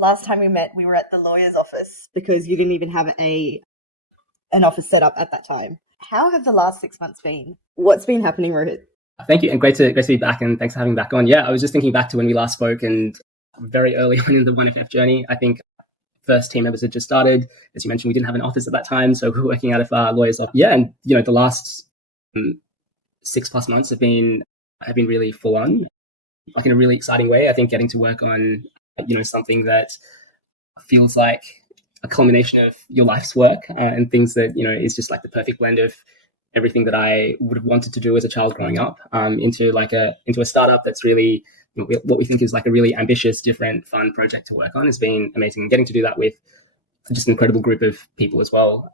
last time we met, we were at the lawyer's office because you didn't even have an office set up at that time. How have the last 6 months been? What's been happening, Rohit? Thank you, and great to be back, and thanks for having me back on. Yeah, I was just thinking back to when we last spoke, and very early in the 1FF journey. I think first team members had just started. As you mentioned, we didn't have an office at that time, so we were working out of our lawyer's office. Yeah, and the last 6+ months have been really full on, like in a really exciting way. I think getting to work on something that feels like a culmination of your life's work and things that is just like the perfect blend of everything that I would have wanted to do as a child growing up into a startup that's really what we think is like a really ambitious, different, fun project to work on has been amazing. And getting to do that with just an incredible group of people as well.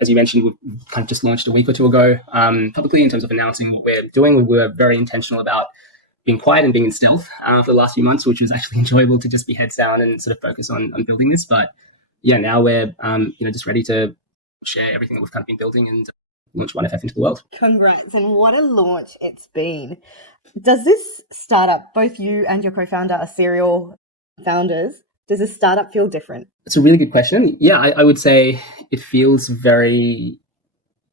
As you mentioned, we kind of just launched a week or two ago publicly in terms of announcing what we're doing. We were very intentional about being quiet and being in stealth for the last few months, which was actually enjoyable to just be heads down and sort of focus on building this. But yeah, now we're just ready to share everything that we've kind of been building and launch 1FF into the world. Congrats, and what a launch it's been. Does this startup, both you and your co-founder are serial founders, does this startup feel different? It's a really good question. Yeah, I would say it feels very,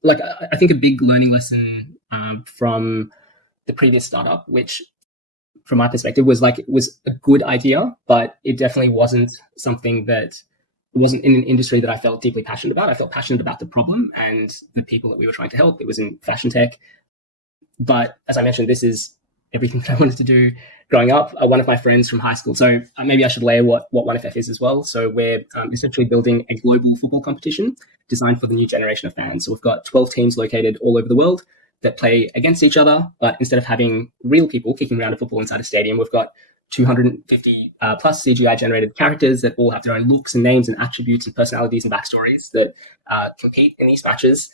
like, I think a big learning lesson from the previous startup, which from my perspective was a good idea, but it definitely wasn't something that wasn't in an industry that I felt deeply passionate about. I felt passionate about the problem and the people that we were trying to help. It was in fashion tech. But as I mentioned, this is everything that I wanted to do growing up. One of my friends from high school. So maybe I should layer what 1FF is as well. So we're essentially building a global football competition designed for the new generation of fans. So we've got 12 teams located all over the world that play against each other. But instead of having real people kicking around a football inside a stadium, we've got 250 plus CGI generated characters that all have their own looks and names and attributes and personalities and backstories that compete in these matches.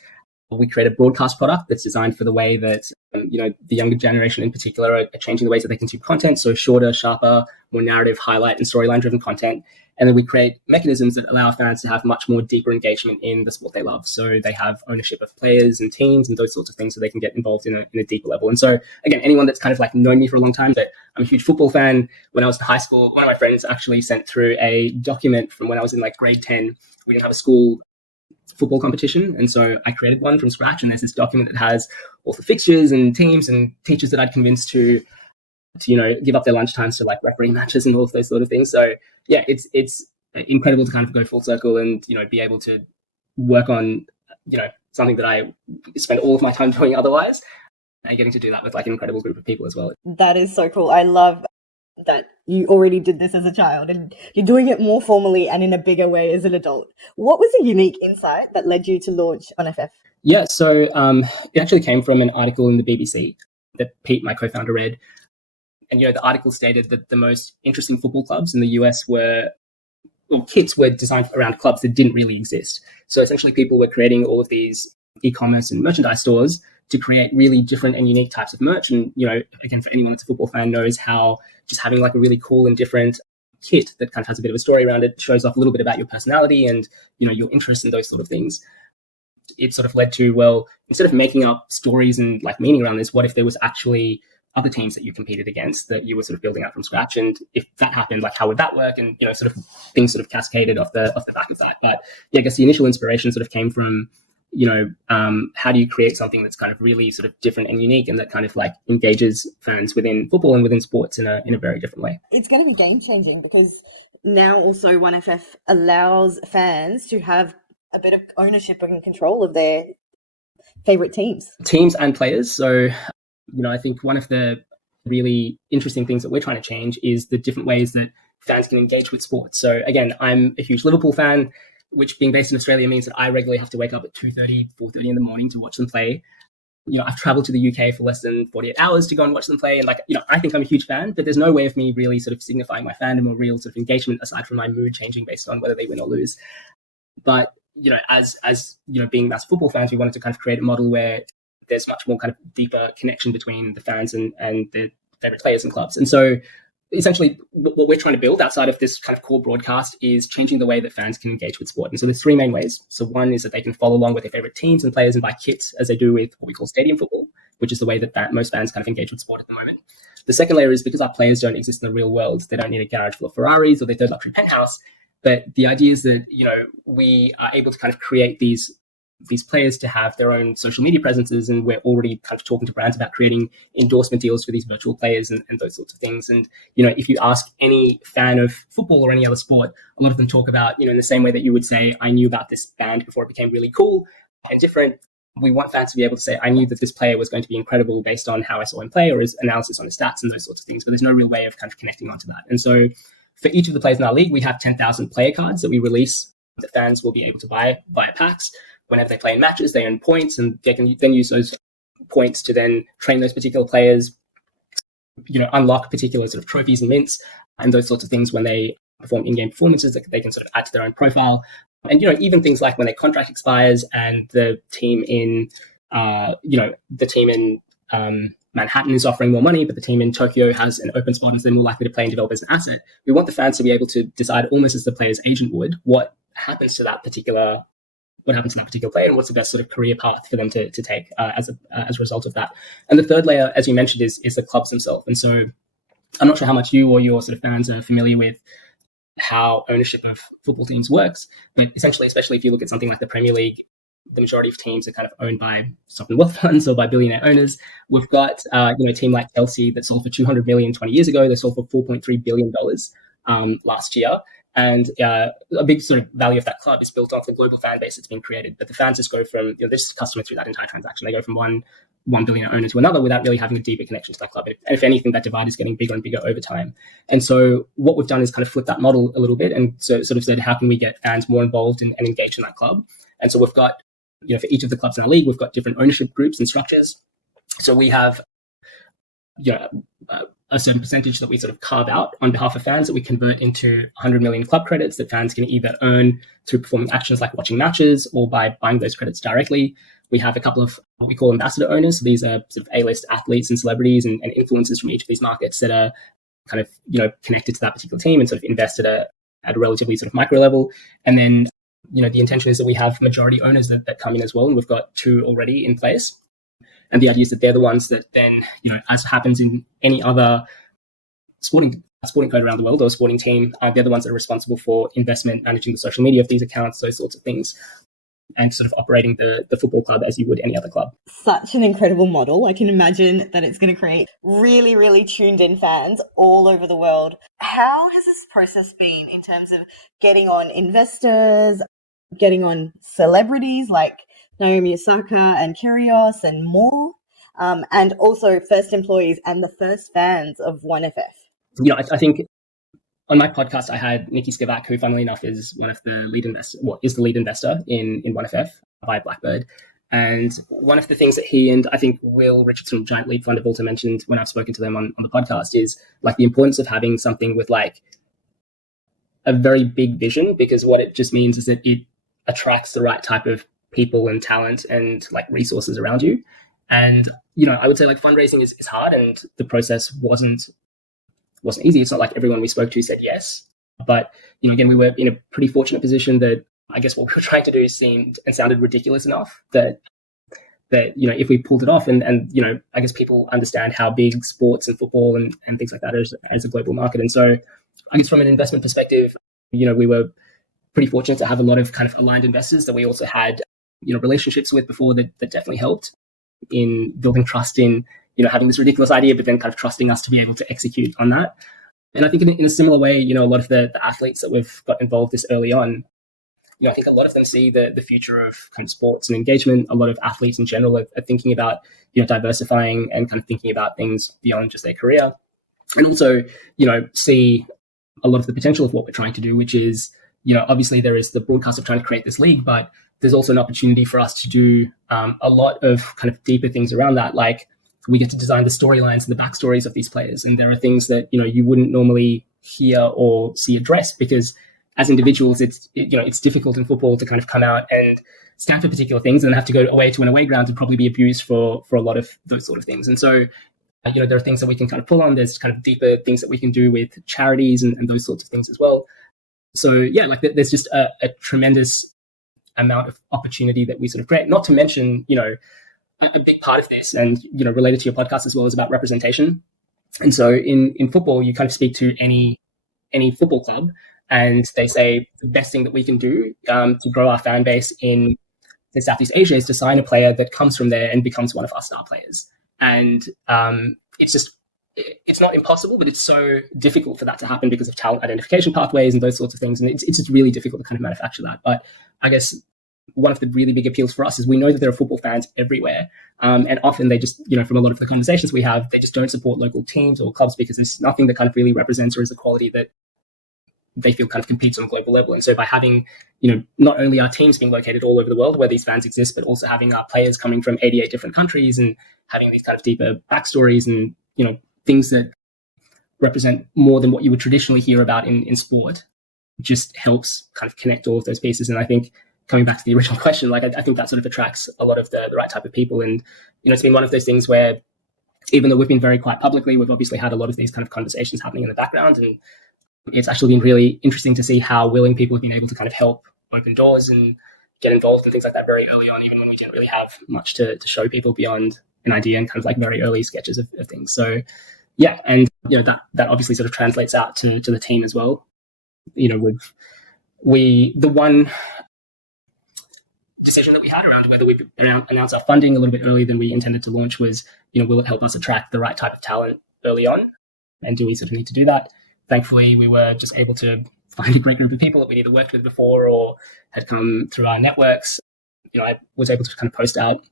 We create a broadcast product that's designed for the way that the younger generation in particular are changing the ways that they consume content. So shorter, sharper, more narrative, highlight and storyline driven content. And then we create mechanisms that allow fans to have much more deeper engagement in the sport they love. So they have ownership of players and teams and those sorts of things, so they can get involved in a deeper level. And so again, anyone that's kind of like known me for a long time, that I'm a huge football fan. When I was in high school, one of my friends actually sent through a document from when I was in like grade 10. We didn't have a school football competition, and so I created one from scratch. And there's this document that has all the fixtures and teams and teachers that I'd convinced to give up their lunch times to like referee matches and all of those sort of things. So yeah, it's incredible to kind of go full circle and be able to work on something that I spend all of my time doing otherwise, and getting to do that with like an incredible group of people as well. That is so cool. I love that you already did this as a child and you're doing it more formally and in a bigger way as an adult. What was the unique insight that led you to launch 1FF? Yeah, so it actually came from an article in the BBC that Pete, my co-founder, read. And the article stated that the most interesting football clubs in the US kits were designed around clubs that didn't really exist. So essentially people were creating all of these e-commerce and merchandise stores to create really different and unique types of merch. And, again, for anyone that's a football fan knows how just having like a really cool and different kit that kind of has a bit of a story around it shows off a little bit about your personality and, your interests and those sort of things. It sort of led to, well, instead of making up stories and like meaning around this, what if there was actually other teams that you competed against that you were sort of building out from scratch? And if that happened, like how would that work? And, sort of things sort of cascaded off the back of that. But yeah, I guess the initial inspiration sort of came from, how do you create something that's kind of really sort of different and unique and that kind of like engages fans within football and within sports in a very different way? It's going to be game changing because now also 1FF allows fans to have a bit of ownership and control of their favorite teams and players. So, I think one of the really interesting things that we're trying to change is the different ways that fans can engage with sports. So again, I'm a huge Liverpool fan, which being based in Australia means that I regularly have to wake up at 2:30, 4:30 in the morning to watch them play. I've traveled to the UK for less than 48 hours to go and watch them play. And I think I'm a huge fan, but there's no way of me really sort of signifying my fandom or real sort of engagement aside from my mood changing based on whether they win or lose. But, as being massive football fans, we wanted to kind of create a model where there's much more kind of deeper connection between the fans and their favorite players and clubs. And so essentially what we're trying to build outside of this kind of core broadcast is changing the way that fans can engage with sport. And so there's three main ways. So one is that they can follow along with their favorite teams and players and buy kits as they do with what we call stadium football, which is the way that most fans kind of engage with sport at the moment. The second layer is because our players don't exist in the real world. They don't need a garage full of Ferraris or their third luxury penthouse. But the idea is that, we are able to kind of create these players to have their own social media presences, and we're already kind of talking to brands about creating endorsement deals for these virtual players and those sorts of things. And if you ask any fan of football or any other sport, a lot of them talk about, in the same way that you would say, I knew about this band before it became really cool and different. We want fans to be able to say, I knew that this player was going to be incredible based on how I saw him play or his analysis on his stats and those sorts of things, but there's no real way of kind of connecting onto that. And so for each of the players in our league, we have 10,000 player cards that we release that fans will be able to buy via packs. Whenever they play in matches, they earn points, and they can then use those points to then train those particular players, unlock particular sort of trophies and mints and those sorts of things when they perform in-game performances that they can sort of add to their own profile. And, even things like when their contract expires and the team in, Manhattan is offering more money, but the team in Tokyo has an open spot and is then more likely to play and develop as an asset. We want the fans to be able to decide almost as the player's agent would what happens to that particular player and what's the best sort of career path for them to take as a result of that. And the third layer, as you mentioned, is the clubs themselves. And so I'm not sure how much you or your sort of fans are familiar with how ownership of football teams works, but essentially, especially if you look at something like the Premier League, the majority of teams are kind of owned by sovereign wealth funds or by billionaire owners. We've got a team like Chelsea that sold for $200 million 20 years ago. They sold for $4.3 billion last year. And a big sort of value of that club is built off the global fan base that's been created. But the fans just go from, this customer through that entire transaction. They go from one billion owner to another without really having a deeper connection to that club. And if anything, that divide is getting bigger and bigger over time. And so what we've done is kind of flip that model a little bit and so sort of said, how can we get fans more involved and engaged in that club? And so we've got, for each of the clubs in our league, we've got different ownership groups and structures. So we have, a certain percentage that we sort of carve out on behalf of fans that we convert into 100 million club credits that fans can either earn through performing actions like watching matches or by buying those credits directly. We have a couple of what we call ambassador owners. So these are sort of A-list athletes and celebrities and influencers from each of these markets that are kind of, connected to that particular team and sort of invested at a relatively sort of micro level. And then, the intention is that we have majority owners that come in as well. And we've got 2 already in place. And the idea is that they're the ones that then, as happens in any other sporting code around the world or a sporting team, they're the ones that are responsible for investment, managing the social media of these accounts, those sorts of things, and sort of operating the football club as you would any other club. Such an incredible model. I can imagine that it's going to create really, really tuned in fans all over the world. How has this process been in terms of getting on investors, getting on celebrities like Naomi Osaka and Kyrgios and more, and also first employees and the first fans of 1FF? I think on my podcast, I had Nikki Skivak, who, funnily enough, is one of the lead investors, is the lead investor in 1FF via Blackbird. And one of the things that he and I think Will Richardson from Giant Leap Fund have also mentioned when I've spoken to them on the podcast is like the importance of having something with like a very big vision, because what it just means is that it attracts the right type of people and talent and like resources around you. And, I would say like fundraising is hard, and the process wasn't easy. It's not like everyone we spoke to said yes. But, again, we were in a pretty fortunate position that I guess what we were trying to do seemed and sounded ridiculous enough that if we pulled it off and I guess people understand how big sports and football and things like that is as a global market. And so I guess from an investment perspective, we were pretty fortunate to have a lot of kind of aligned investors that we also had, relationships with before that definitely helped in building trust in, having this ridiculous idea, but then kind of trusting us to be able to execute on that. And I think in a similar way, a lot of the athletes that we've got involved this early on, I think a lot of them see the future of kind of sports and engagement. A lot of athletes in general are thinking about, diversifying and kind of thinking about things beyond just their career. And also, see a lot of the potential of what we're trying to do, which is, obviously there is the broadcast of trying to create this league, but there's also an opportunity for us to do a lot of kind of deeper things around that. Like we get to design the storylines and the backstories of these players. And there are things that, you wouldn't normally hear or see addressed because as individuals, it's difficult in football to kind of come out and stand for particular things and have to go away to an away ground and probably be abused for a lot of those sort of things. And so, there are things that we can kind of pull on. There's kind of deeper things that we can do with charities and those sorts of things as well. So yeah, like there's just a tremendous amount of opportunity that we sort of create. Not to mention, a big part of this and, related to your podcast as well is about representation. And so in football, you kind of speak to any football club, and they say the best thing that we can do to grow our fan base in Southeast Asia is to sign a player that comes from there and becomes one of our star players. And it's not impossible, but it's so difficult for that to happen because of talent identification pathways and those sorts of things. And it's just really difficult to kind of manufacture that. But I guess one of the really big appeals for us is we know that there are football fans everywhere. And often they just, from a lot of the conversations we have, they just don't support local teams or clubs because there's nothing that kind of really represents or is a quality that they feel kind of competes on a global level. And so by having, not only our teams being located all over the world where these fans exist, but also having our players coming from 88 different countries and having these kind of deeper backstories and, things that represent more than what you would traditionally hear about in sport, just helps kind of connect all of those pieces. And I think coming back to the original question, I think that sort of attracts a lot of the right type of people. And, it's been one of those things where even though we've been very quiet publicly, we've obviously had a lot of these kind of conversations happening in the background. And it's actually been really interesting to see how willing people have been able to kind of help open doors and get involved in things like that very early on, even when we didn't really have much to show people beyond an idea and kind of very early sketches of things. So yeah, and that obviously sort of translates out to the team as well. The one decision that we had around whether we announce our funding a little bit earlier than we intended to launch was, will it help us attract the right type of talent early on? And do we sort of need to do that? Thankfully, we were just able to find a great group of people that we'd either worked with before or had come through our networks. I was able to kind of post out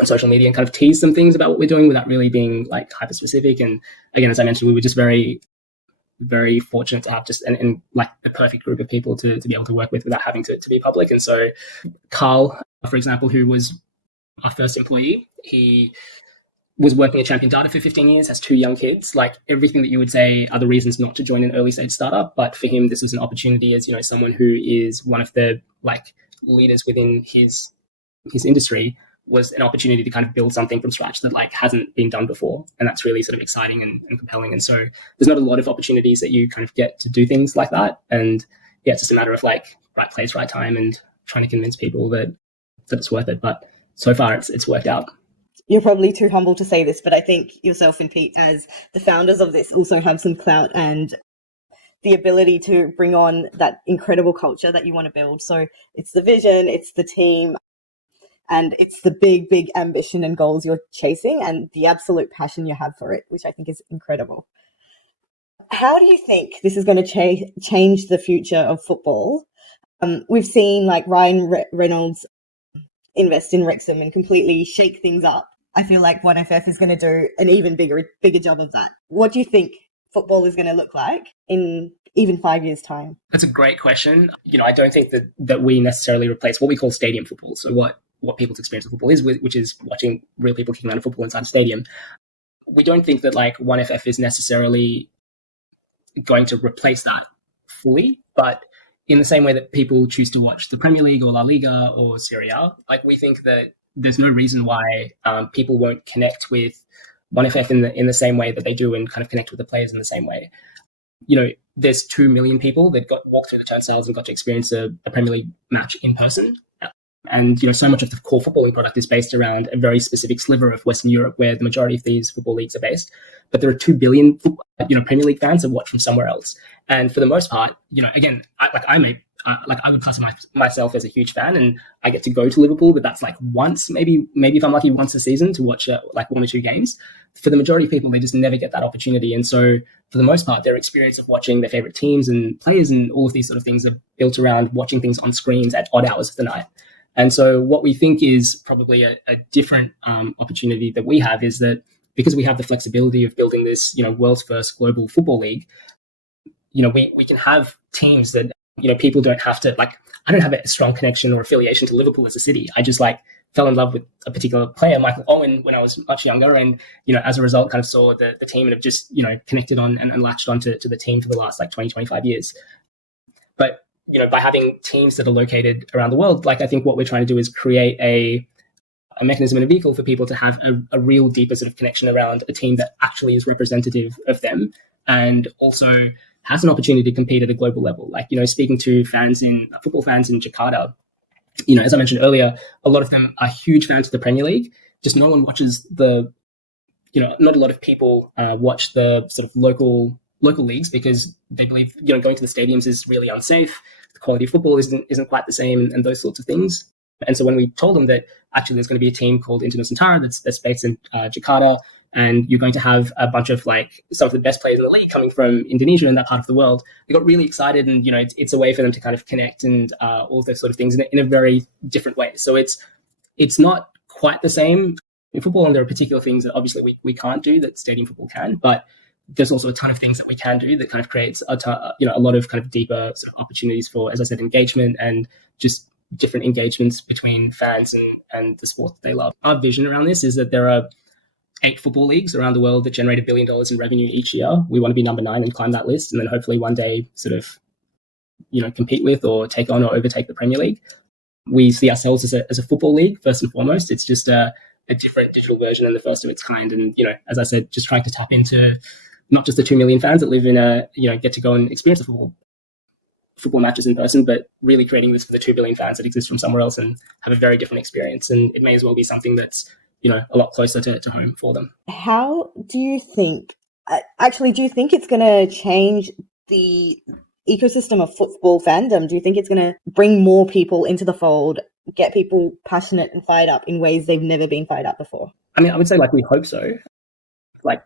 on social media and kind of tease some things about what we're doing without really being hyper specific. And again, as I mentioned, we were just very, very fortunate to have just and the perfect group of people to be able to work with without having to be public. And so Carl, for example, who was our first employee, he was working at Champion Data for 15 years, has 2 young kids, everything that you would say are the reasons not to join an early stage startup. But for him, this was an opportunity as, someone who is one of the leaders within his industry, was an opportunity to kind of build something from scratch that hasn't been done before. And that's really sort of exciting and compelling. And so there's not a lot of opportunities that you kind of get to do things like that. And yeah, it's just a matter of right place, right time, and trying to convince people that it's worth it. But so far it's worked out. You're probably too humble to say this, but I think yourself and Pete, as the founders of this, also have some clout and the ability to bring on that incredible culture that you want to build. So it's the vision, it's the team, and it's the big, big ambition and goals you're chasing and the absolute passion you have for it, which I think is incredible. How do you think this is going to change the future of football? We've seen Ryan Reynolds invest in Wrexham and completely shake things up. I feel like 1FF is going to do an even bigger job of that. What do you think football is going to look like in even 5 years' time? That's a great question. I don't think that we necessarily replace what we call stadium football. So what people's experience of football is, which is watching real people kicking around a football inside a stadium. We don't think that 1FF is necessarily going to replace that fully, but in the same way that people choose to watch the Premier League or La Liga or Serie A, we think that there's no reason why people won't connect with 1FF in the same way that they do and kind of connect with the players in the same way. There's 2 million people that walked through the turnstiles and got to experience a Premier League match in person. And, so much of the core footballing product is based around a very specific sliver of Western Europe where the majority of these football leagues are based. But there are 2 billion, Premier League fans that watch from somewhere else. And for the most part, again, I would classify myself as a huge fan, and I get to go to Liverpool, but that's once, maybe if I'm lucky, once a season to watch 1 or 2 games. For the majority of people, they just never get that opportunity. And so for the most part, their experience of watching their favorite teams and players and all of these sort of things are built around watching things on screens at odd hours of the night. And so what we think is probably a different opportunity that we have is that because we have the flexibility of building this, world's first global football league, we can have teams that, people don't have to, I don't have a strong connection or affiliation to Liverpool as a city. I just fell in love with a particular player, Michael Owen, when I was much younger. And, as a result, kind of saw the team and have just, connected on and latched onto the team for the last 20, 25 years. But by having teams that are located around the world, I think what we're trying to do is create a mechanism and a vehicle for people to have a real deeper sort of connection around a team that actually is representative of them and also has an opportunity to compete at a global level. Speaking to football fans in Jakarta, as I mentioned earlier, a lot of them are huge fans of the Premier League. Just no one watches the not a lot of people watch the sort of local leagues because they believe going to the stadiums is really unsafe. The quality of football isn't quite the same, and those sorts of things. And so when we told them that actually there's going to be a team called Inter Nusantara that's based in Jakarta, and you're going to have a bunch of some of the best players in the league coming from Indonesia and that part of the world, they got really excited, and it's a way for them to kind of connect and all of those sort of things in a very different way. So it's not quite the same in football, and there are particular things that obviously we can't do that stadium football can, but there's also a ton of things that we can do that kind of creates a lot of kind of deeper sort of opportunities for, as I said, engagement and just different engagements between fans and the sport that they love. Our vision around this is that there are 8 football leagues around the world that generate $1 billion in revenue each year. We want to be number 9 and climb that list, and then hopefully one day sort of compete with or take on or overtake the Premier League. We see ourselves as a football league first and foremost. It's just a different digital version and the first of its kind. And as I said, just trying to tap into not just the 2 million fans that live in get to go and experience the football matches in person, but really creating this for the 2 billion fans that exist from somewhere else and have a very different experience. And it may as well be something that's a lot closer to home for them. How do you think? Do you think it's going to change the ecosystem of football fandom? Do you think it's going to bring more people into the fold, get people passionate and fired up in ways they've never been fired up before? I mean, I would say we hope so.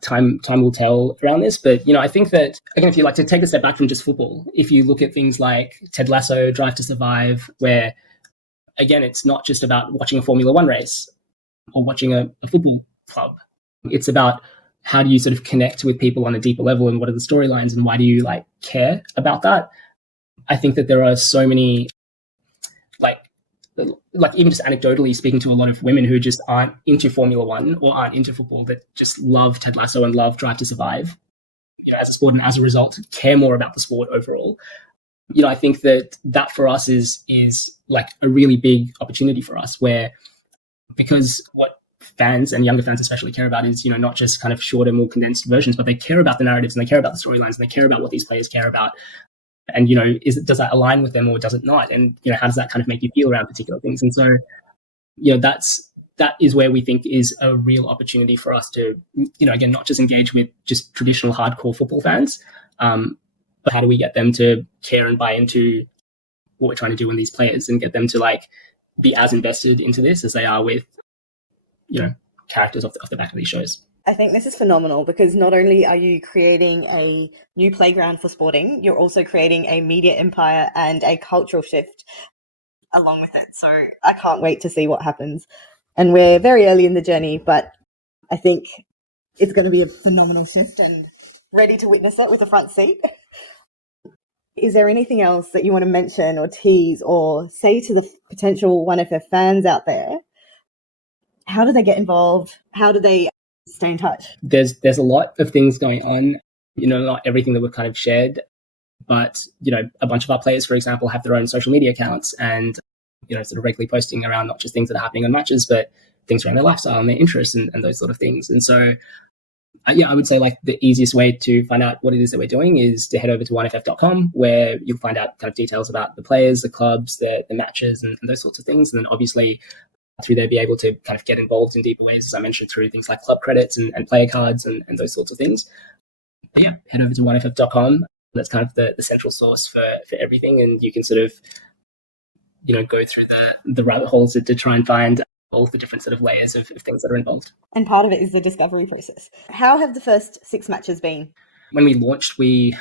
Time will tell around this, but I think that again, if you to take a step back from just football, if you look at things like Ted Lasso, Drive to Survive, where again, it's not just about watching a Formula One race or watching a football club. It's about how do you sort of connect with people on a deeper level, and what are the storylines, and why do you care about that? I think that there are so many, even just anecdotally speaking to a lot of women who just aren't into Formula One or aren't into football, that just love Ted Lasso and love Drive to Survive, as a sport, and as a result care more about the sport overall. I think that for us is a really big opportunity for us, where because what fans and younger fans especially care about is not just kind of shorter, more condensed versions, but they care about the narratives, and they care about the storylines, and they care about what these players care about. And does that align with them or does it not? And how does that kind of make you feel around particular things? And so that is where we think is a real opportunity for us to again, not just engage with just traditional hardcore football fans, but how do we get them to care and buy into what we're trying to do in these players, and get them to be as invested into this as they are with characters off the back of these shows. I think this is phenomenal, because not only are you creating a new playground for sporting, you're also creating a media empire and a cultural shift along with it. So I can't wait to see what happens. And we're very early in the journey, but I think it's going to be a phenomenal shift, and ready to witness it with a front seat. Is there anything else that you want to mention or tease or say to the potential 1FF fans out there? How do they get involved? How do they stay in touch? There's a lot of things going on, not everything that we've kind of shared, but a bunch of our players, for example, have their own social media accounts, and sort of regularly posting around not just things that are happening on matches, but things around their lifestyle and their interests and those sort of things. And so I would say the easiest way to find out what it is that we're doing is to head over to 1ff.com, where you'll find out kind of details about the players, the clubs, the matches, and those sorts of things. And then obviously through there be able to kind of get involved in deeper ways, as I mentioned, through things like club credits and player cards and those sorts of things. But yeah, head over to 1ff.com. That's kind of the central source for everything. And you can sort of, go through the rabbit holes to try and find all the different sort of layers of things that are involved. And part of it is the discovery process. How have the first 6 matches been? When we launched with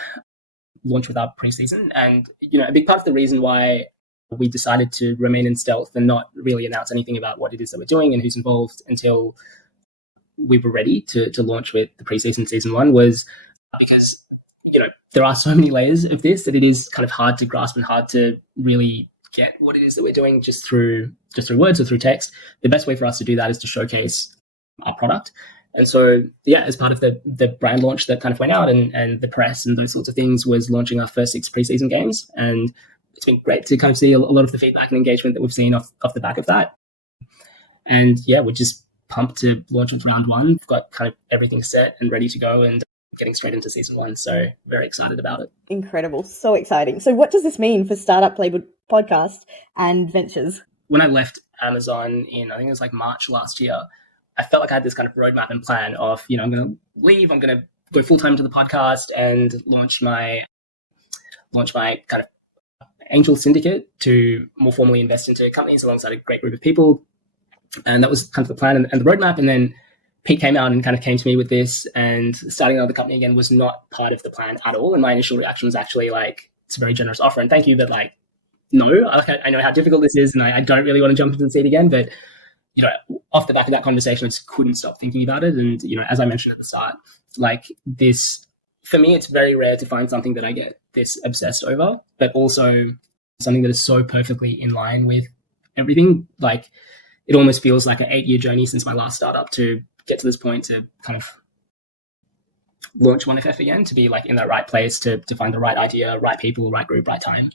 our preseason. And, a big part of the reason why we decided to remain in stealth and not really announce anything about what it is that we're doing and who's involved until we were ready to launch with the preseason season 1 was because, there are so many layers of this that it is kind of hard to grasp and hard to really get what it is that we're doing just through words or through text. The best way for us to do that is to showcase our product. And so, as part of the brand launch that kind of went out and the press and those sorts of things, was launching our first 6 preseason games. And it's been great to kind of see a lot of the feedback and engagement that we've seen off the back of that. And we're just pumped to launch with round 1. We've got kind of everything set and ready to go and getting straight into season 1. So very excited about it. Incredible. So exciting. So what does this mean for Startup Playbook Podcast and Ventures? When I left Amazon in, I think it was March last year, I felt like I had this kind of roadmap and plan of, I'm going to leave, I'm going to go full time into the podcast and launch my kind of angel syndicate to more formally invest into companies alongside a great group of people. And that was kind of the plan and the roadmap. And then Pete came out and kind of came to me with this, and starting another company again was not part of the plan at all. And my initial reaction was actually like, it's a very generous offer and thank you, but like, no, I know how difficult this is and I don't really want to jump into the seat again. But, off the back of that conversation, I just couldn't stop thinking about it. And, as I mentioned at the start, like this, for me, it's very rare to find something that I get this obsessed over, but also something that is so perfectly in line with everything. Like it almost feels like an 8-year journey since my last startup to get to this point to kind of launch 1FF again, to be like in that right place, to find the right idea, right people, right group, right time.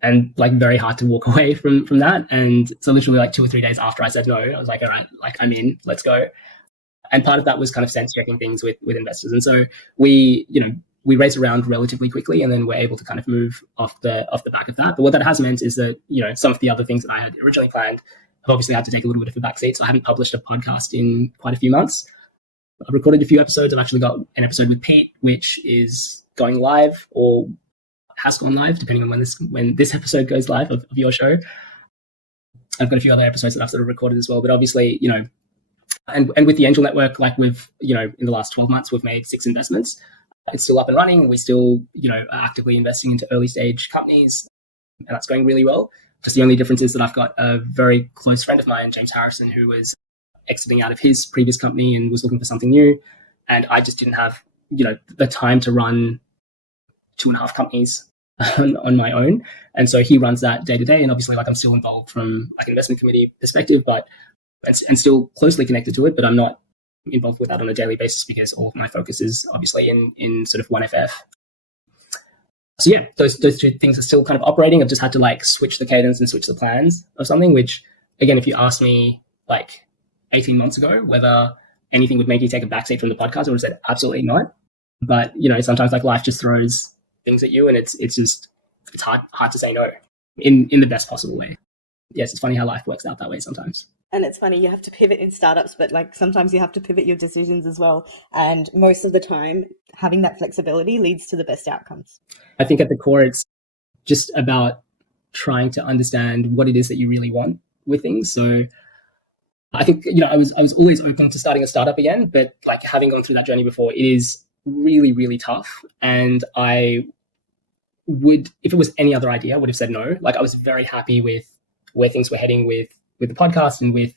And like very hard to walk away from that. And so literally like 2 or 3 days after I said no, I was like, all right, like I'm in, let's go. And part of that was kind of sense checking things with investors. And so we raised a round relatively quickly, and then we're able to kind of move off the back of that. But what that has meant is that, some of the other things that I had originally planned have obviously had to take a little bit of a backseat. So I haven't published a podcast in quite a few months. I've recorded a few episodes. I've actually got an episode with Pete, which is going live or has gone live, depending on when this episode goes live of your show. I've got a few other episodes that I've sort of recorded as well. But obviously, and with the Angel Network, like we've, in the last 12 months, we've made 6 investments. It's still up and running, and we still, are actively investing into early stage companies, and that's going really well. Just the only difference is that I've got a very close friend of mine, James Harrison, who was exiting out of his previous company and was looking for something new. And I just didn't have, the time to run 2.5 companies on my own. And so he runs that day to day. And obviously, like I'm still involved from like an investment committee perspective, but and still closely connected to it, but I'm not involved with that on a daily basis because all of my focus is obviously in sort of 1FF. So yeah, those 2 things are still kind of operating. I've just had to like switch the cadence and switch the plans of something, which again, if you asked me like 18 months ago whether anything would make you take a backseat from the podcast, I would have said absolutely not. But sometimes like life just throws things at you, and it's hard to say no in the best possible way. Yes, it's funny how life works out that way sometimes. And it's funny, you have to pivot in startups, but like sometimes you have to pivot your decisions as well. And most of the time, having that flexibility leads to the best outcomes. I think at the core, it's just about trying to understand what it is that you really want with things. So I think, I was always open to starting a startup again, but like having gone through that journey before, it is really, really tough. And I would, if it was any other idea, I would have said no. Like I was very happy with where things were heading with the podcast and with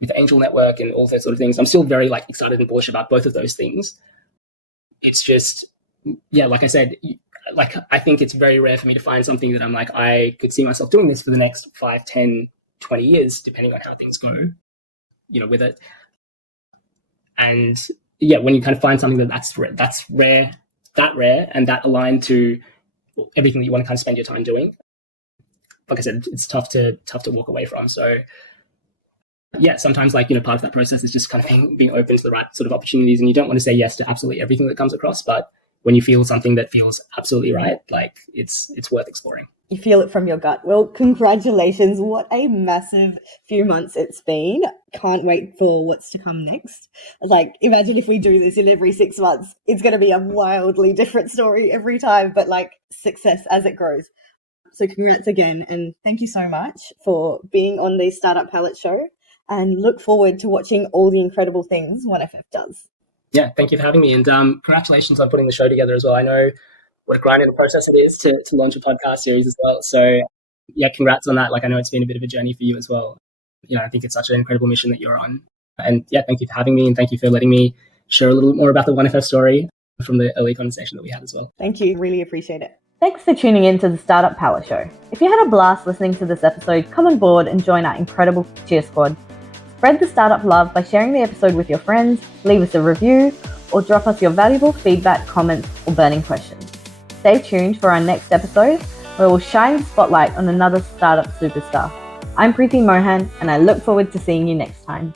the Angel Network and all those sort of things. I'm still very like excited and bullish about both of those things. It's just, yeah, like I said, like I think it's very rare for me to find something that I'm like, I could see myself doing this for the next 5, 10, 20 years, depending on how things go, with it. And yeah, when you kind of find something that's rare, and that aligned to everything that you want to kind of spend your time doing, like I said, it's tough to walk away from. So yeah, sometimes like, part of that process is just kind of being open to the right sort of opportunities, and you don't want to say yes to absolutely everything that comes across. But when you feel something that feels absolutely right, like it's worth exploring. You feel it from your gut. Well, congratulations. What a massive few months it's been. Can't wait for what's to come next. Like, imagine if we do this in every 6 months. It's going to be a wildly different story every time, but like success as it grows. So congrats again, and thank you so much for being on the Startup Palette Show, and look forward to watching all the incredible things 1FF does. Yeah, thank you for having me, and congratulations on putting the show together as well. I know what a grind in the process it is to launch a podcast series as well. So yeah, congrats on that. Like I know it's been a bit of a journey for you as well. I think it's such an incredible mission that you're on. And yeah, thank you for having me, and thank you for letting me share a little bit more about the 1FF story from the early conversation that we had as well. Thank you. Really appreciate it. Thanks for tuning in to the Startup Palette Show. If you had a blast listening to this episode, come on board and join our incredible cheer squad. Spread the startup love by sharing the episode with your friends, leave us a review, or drop us your valuable feedback, comments, or burning questions. Stay tuned for our next episode, where we'll shine the spotlight on another startup superstar. I'm Preeti Mohan, and I look forward to seeing you next time.